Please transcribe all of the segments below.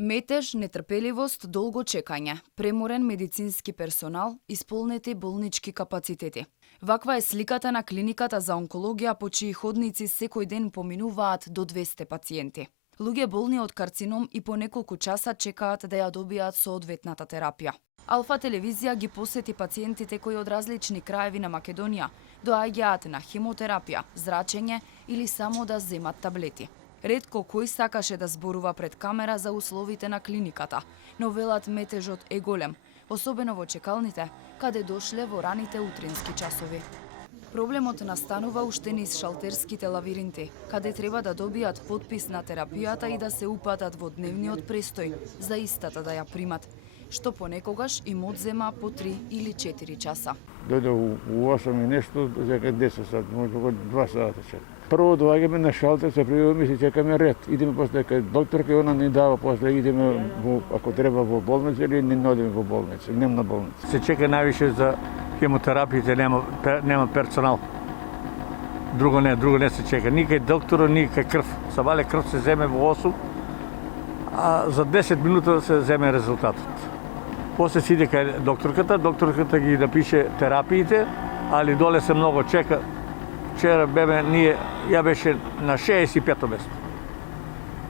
Метеж, нетрпеливост, долго чекање, преморен медицински персонал, исполнети болнички капацитети. Ваква е сликата на клиниката за онкологија по чии ходници секој ден поминуваат до 200 пациенти. Луѓе болни од карцином и по неколку часа чекаат да ја добијат соодветната терапија. Алфа телевизија ги посети пациентите кои од различни краеви на Македонија доаѓаат на хемотерапија, зрачење или само да земат таблети. Ретко кој сакаше да зборува пред камера за условите на клиниката, но велат метежот е голем, особено во чекалните, каде дошле во раните утрински часови. Проблемот настанува уште низ шалтерските лавиринти, каде треба да добијат потпис на терапијата и да се упатат во дневниот престој за истата да ја примат, што понекогаш им одзема по 3 или 4 часа. Дојде у 8 и нешто, дека 10 сат, може околу 2 сата чека. Прво доаѓаме на шалтер, се пријавиме и се чекаме ред. Идеме после кај докторка и она ни дава, после идеме ако треба во болница или не одиме во болница, дневна болница. Се чека највише за хемотерапиите, нема персонал. Друго не се чека. Ни кај докторот, ни кај крв. Са вале крв се земе во 8, а за 10 минута се земе резултатот. После се иде кај докторката ги напише терапиите, али доле се многу чека. Вчера ја беше на 65-то место.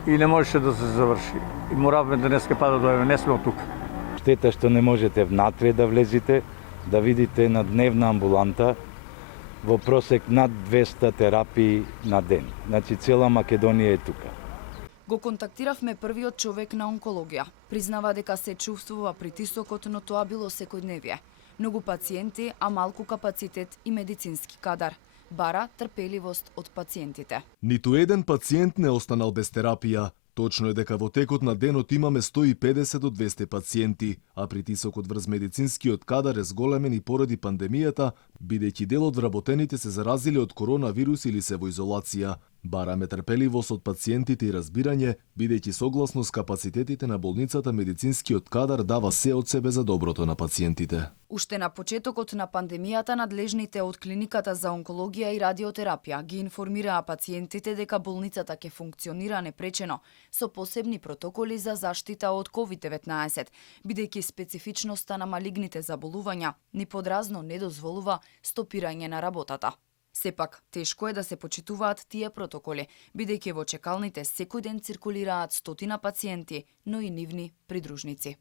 И не можеше да се заврши. И моравме денеска да дојдеме, не сме од тука. Штета што не можете внатре да влезете, да видите на дневна амбуланта во просек над 200 терапии на ден. Значи цела Македонија е тука. Го контактиравме првиот човек на онкологија. Признава дека се чувствува притисокот, но тоа било секојдневие. Многу пациенти, а малку капацитет и медицински кадар. Бара трпеливост од пациентите. Ниту еден пациент не останал без терапија. Точно е дека во текот на денот имаме 150 до 200 пациенти, а притисокот врз медицинскиот кадар е зголемен и поради пандемијата, бидејќи дел од вработените се заразиле од коронавирус или се во изолација. Бараме трпеливост од пациентите и разбирање, бидејќи согласно с капацитетите на болницата медицинскиот кадар дава се од себе за доброто на пациентите. Уште на почетокот на пандемијата надлежните од клиниката за онкологија и радиотерапија ги информираа пациентите дека болницата ќе функционира непречено со посебни протоколи за заштита од COVID-19, бидејќи специфичноста на малигните заболувања ни подразно не дозволува стопирање на работата. Сепак, тешко е да се почитуваат тие протоколи, бидејќи во чекалните секој ден циркулираат стотина пациенти, но и нивни придружници.